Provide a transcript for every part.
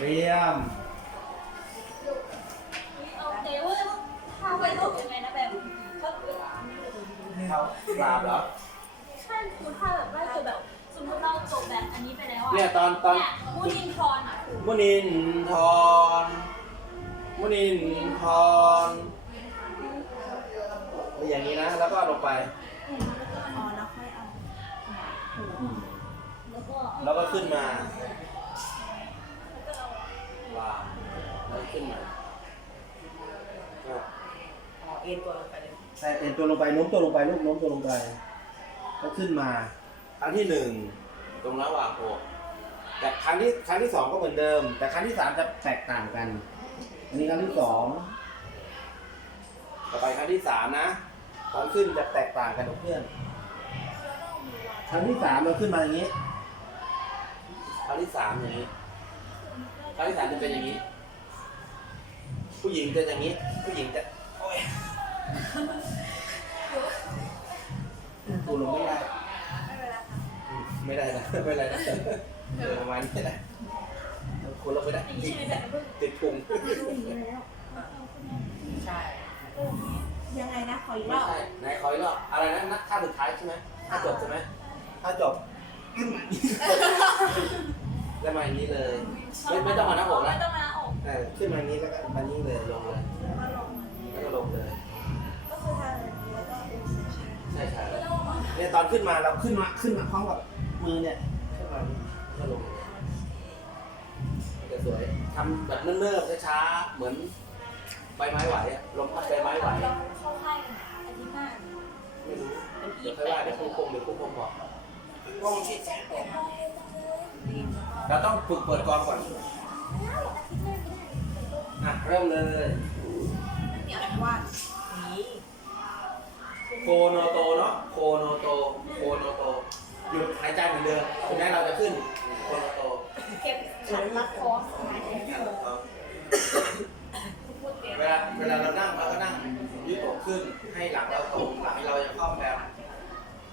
เรียมโอเคเว้ยถ้าไปรูปยังไงนะแบบก็เขากราบเหรอ ใช่คือถ้าแบบว่าคือแบบ สมมติเราจบแบบอันนี้ไปแล้วอะเนี่ยตอนตอน เนี่ยมูนินทอนอะคือมุนินทรมุนินทรอย่างนี้นะ แล้วก็ลงไปอ๋อแล้วค่อยเอาแล้วก็แล้วก็ขึ้นมา วางแล้วขึ้นมาก็ เอ็นตัวลงไปเลยใช่เอ็นตัวลงไปโน้มตัวลงไปลูกโน้มตัวลงไปแล้วขึ้นมา ครั้งที่หนึ่งตรงระหว่างอกแต่ครั้งที่ครั้งที่สองก็เหมือนเดิม แต่ครั้งที่สามจะแตกต่างกัน อันนี้ครั้งที่สองต่อไปครั้งที่สามนะตอนขึ้นจะแตกต่างกันกับเพื่อน ครั้งที่สามเราขึ้นมาอย่างนี้ ครั้งที่สามอย่างนี้ ครั้งที่สามจะเป็นอย่างนี้ ผู้หญิงจะอย่างนี้ ผู้หญิงจะโอ้ย กูลงไม่ได้อืมไม่ได้นะไม่ได้นะเออประมาณนี้นะคุณลงไม่ได้อันนี้ใช่ไหมแบบติดพุงใช่ยังไงนะขออีกรไม่อบใช่ไหนขออีกรอบอะไรนะนักท่าสุดท้ายใช่ไหมถ้าจบใช่ไหมถ้าจบแล้วมาอย่างนี้เลยไม่ไม่ต้องมาหน้าอกไม่แล้วต้องมาอกเออขึ้นมาอย่างนี้แล้วก็มานี้เลยลงเลย แล้วก็ลงเลย เนี่ยตอนขึ้นมาเราขึ้นมาขึ้นมาพร้อมกับมือเนี่ยขึ้นมาก็ลงเลยมันจะสวยทำแบบเนิ่มๆช้าๆเหมือนใบไม้ไหวอะลมพัดใบไม้ไหวเราเข้าค่ายกันอาทิตย์หน้าไม่รู้เดี๋ยวค่อยว่าเดี๋ยวครูคงเดี๋ยวครูคงบอกเราต้องฝึกเปิดกองก่อนอะเริ่มเลยเนี่ยว่า โคโนโตเนาะโคโนโตโคโนโตหยุดหายใจเหมือนเดิมถึงแม้เราจะขึ้นโคโนโตเก็บขันรัดคอสหายใจแค่ไม่อนั้อนกพอพูดเก่งเวลาเวลาเรานั่งเราก็นั่งยืดอกขึ้นให้หลังเราตรงหลังเราจะคล่อมแบม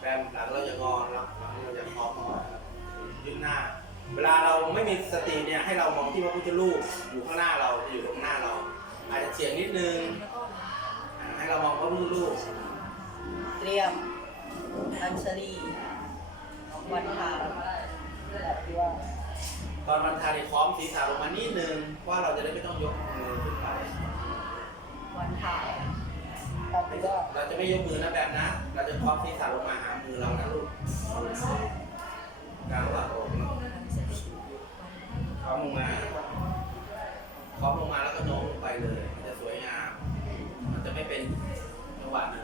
แบมหลังเราจะงอหลังเราจะคล่อมยืดหน้า เวลาเราไม่มีสติเนี่ยให้เรามองที่พระพุทธรูปอยู่ข้างหน้าเราอยู่ตรงหน้าเรา อาจจะเฉียงนิดนึงอ่าให้เรามองพระพุทธรูป เตรียม อัญชลีวันทาแบบที่ว่าตอนวันทาเนี่ยคล้อมศีรษะลงมานิดนึงเพราะว่าเราจะได้ไม่ต้องยกมือขึ้นไปวันทาแบบที่ว่าเราจะไม่ยกมือนะแบบนะ เราจะคล้อมศีรษะลงมาหามือเรานะลูกกลางหลังอกคล้อมลงมาคล้อมลงมาแล้วก็โน้มลงไปเลยมันจะสวยงาม มันจะไม่เป็นจังหวะหนึ่ง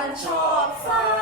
one chop sign.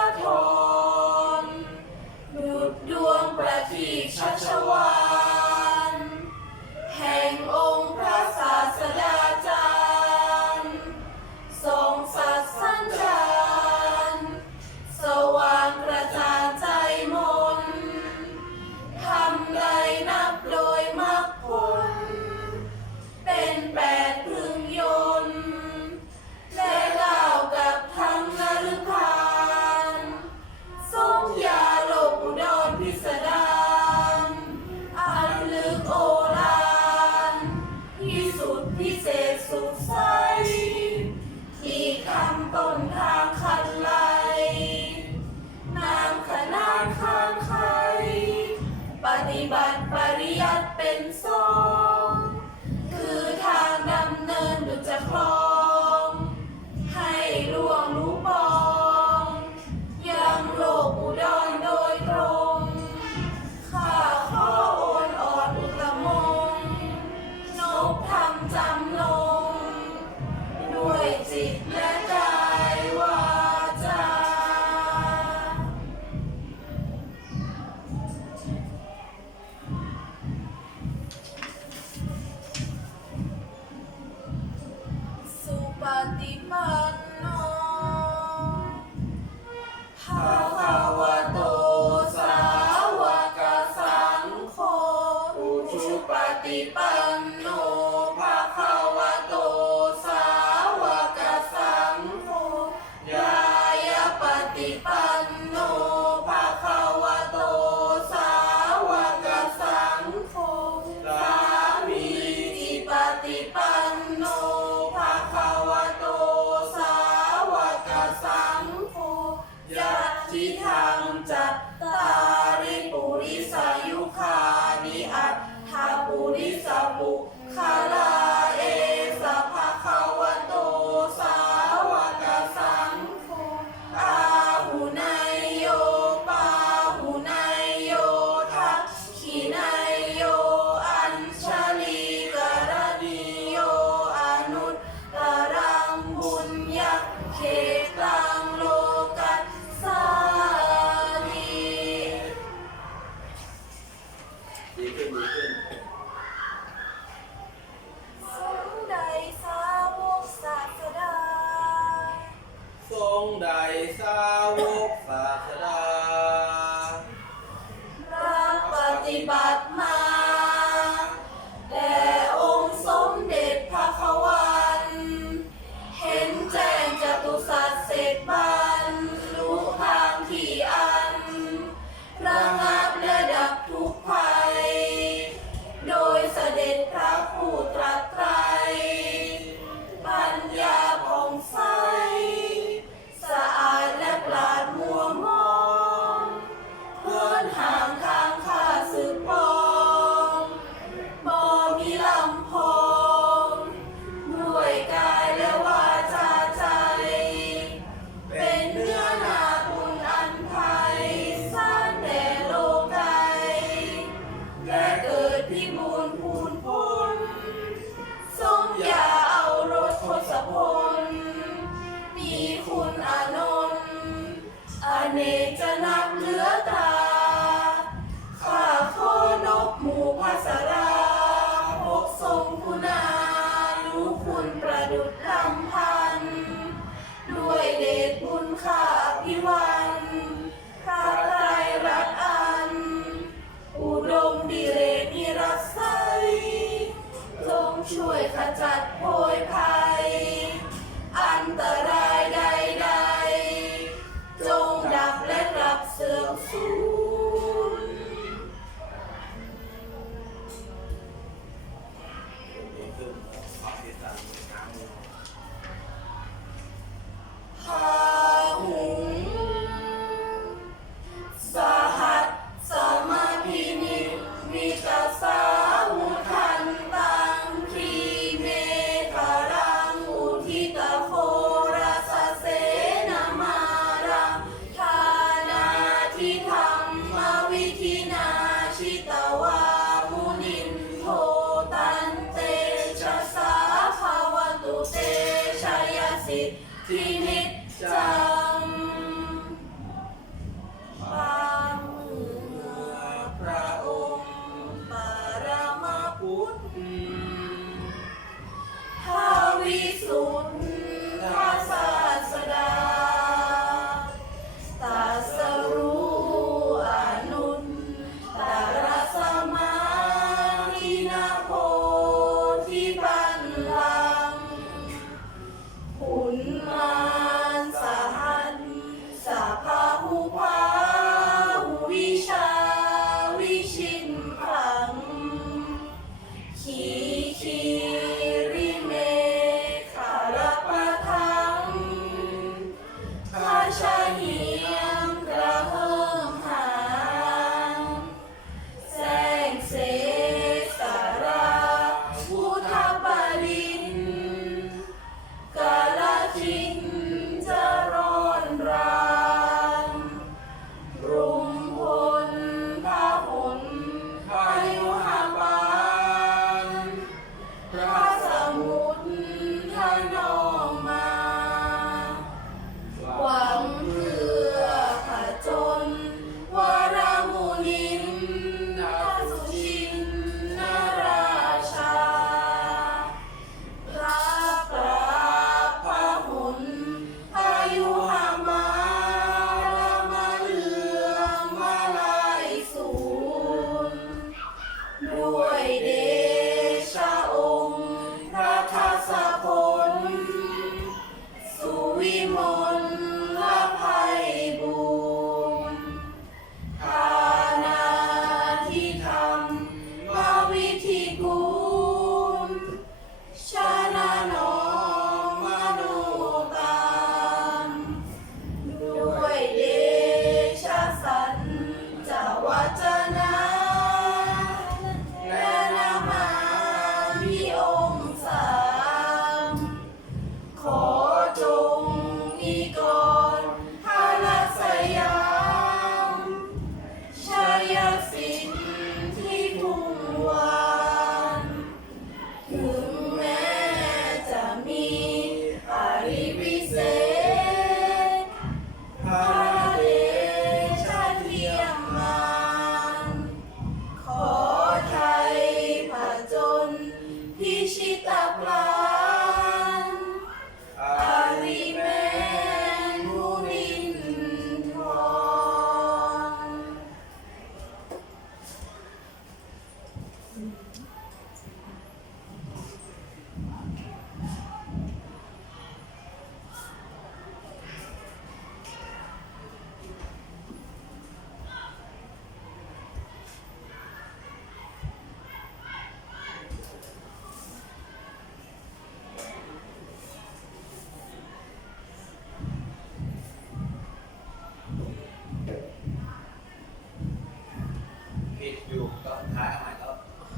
ผิดอยู่ก็ท้ายเอาใหม่ก็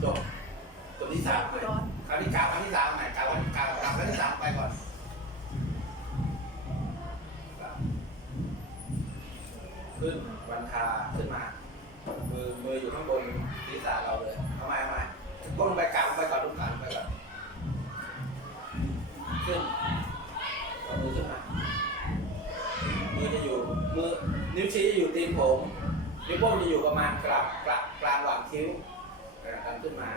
จบตัวที่สามใหม่คราวที่กล่าวครั้งที่สามใหม่กล่าววันกล่าวกล่าวครั้งที่สามไปก่อนขึ้นวันทาขึ้นมา มือมืออยู่ข้างบนศีรษะเราเลยเอาใหม่เอาใหม่ก้มลงไปกลางลงไปก่อนลูกกลางลงไปก่อนขึ้นเอามือขึ้นมามือจะอยู่มือนิ้วชี้จะอยู่ตีนผมนิ้วโป้งจะอยู่ประมาณกลางกลางกลางหว่าง คิ้วเออดันขึ้นมา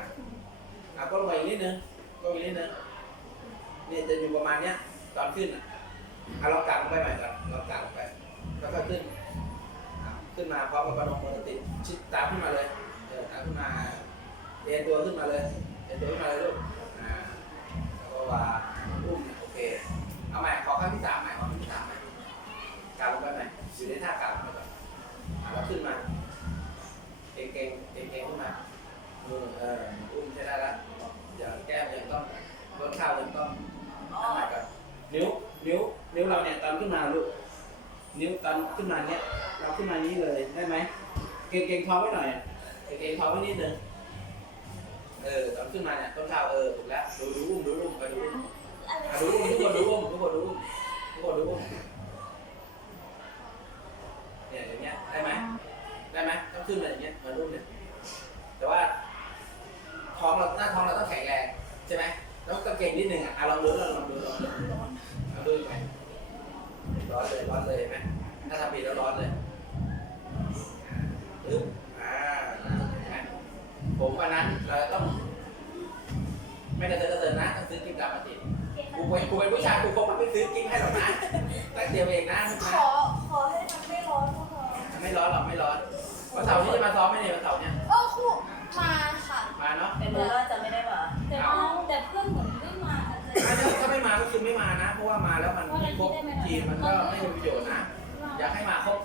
เอาก็ลงไปอีกนิดนึงก็อีกนิดนึงเนี่ยจะอยู่ประมาณเนี้ยตอนขึ้นอะเอาเรากางลงไปใหม่ก่อนเรากางลงไป แล้วก็ขึ้นขึ้นมาพร้อมกับประนมมือติดชิดตามขึ้นมาเลยเออตามขึ้นมาเอ็นตัวขึ้นมาเลยเอ็นตัวขึ้นมาเลยลูกแล้วก็ว่าอุ้มเนี่โอเคเอาใหม่ขอครั้งที่สามใหม่ขอครั้งที่สามใหม่กางลงไปไหม่อยู่ในท่ากางลงไปก่อนอะแล้วขึ้นมาเก่งเก่งเก่งเก่งขึ้นมา มือเอออุ้มใช้ได้ละอย่าแก้มยังต้องลดข้าวยังต้องทำใหม่ก่อนนิ้วนิ้วนิ้วเราเนี่ยตอนขึ้นมาลูกนิ้วตอนขึ้นมาเนี่ยเราขึ้นมานี้เลยได้ไหมเก่งเก่งท้องไว้หน่อยเก่งเก่งท้องไว้นิดนึงเออตอนขึ้นมาเนี่ยต้นข้าวเออถูกแล้วดูดูอุ้มดูอุ้มไปดูอุ้ม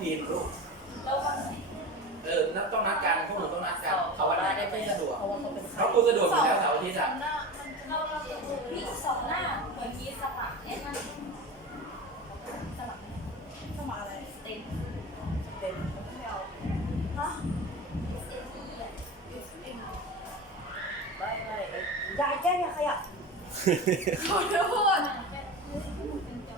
ให้มาครบทีมลูกแล้ววันไหนเออนัดต้องนัดกันพวกหนูต้องนัดกันเขาวันไหนได้ไม่ไม่สะดวกเพราะว่าเขาเป็นเพราะกูสะดวกอยู่แล้วเสาร์อาทิตย์สออะงหน้ามันจะเราเราจะดูนี่สองหน้าเหมือนมีสมัครเนี่ยนั่นสมัครสมัครอะไรเต็มเป็นไม่เอาฮะ S A T อะ S M ไม่ไม่ยายแก้ยังขยับขอโทษ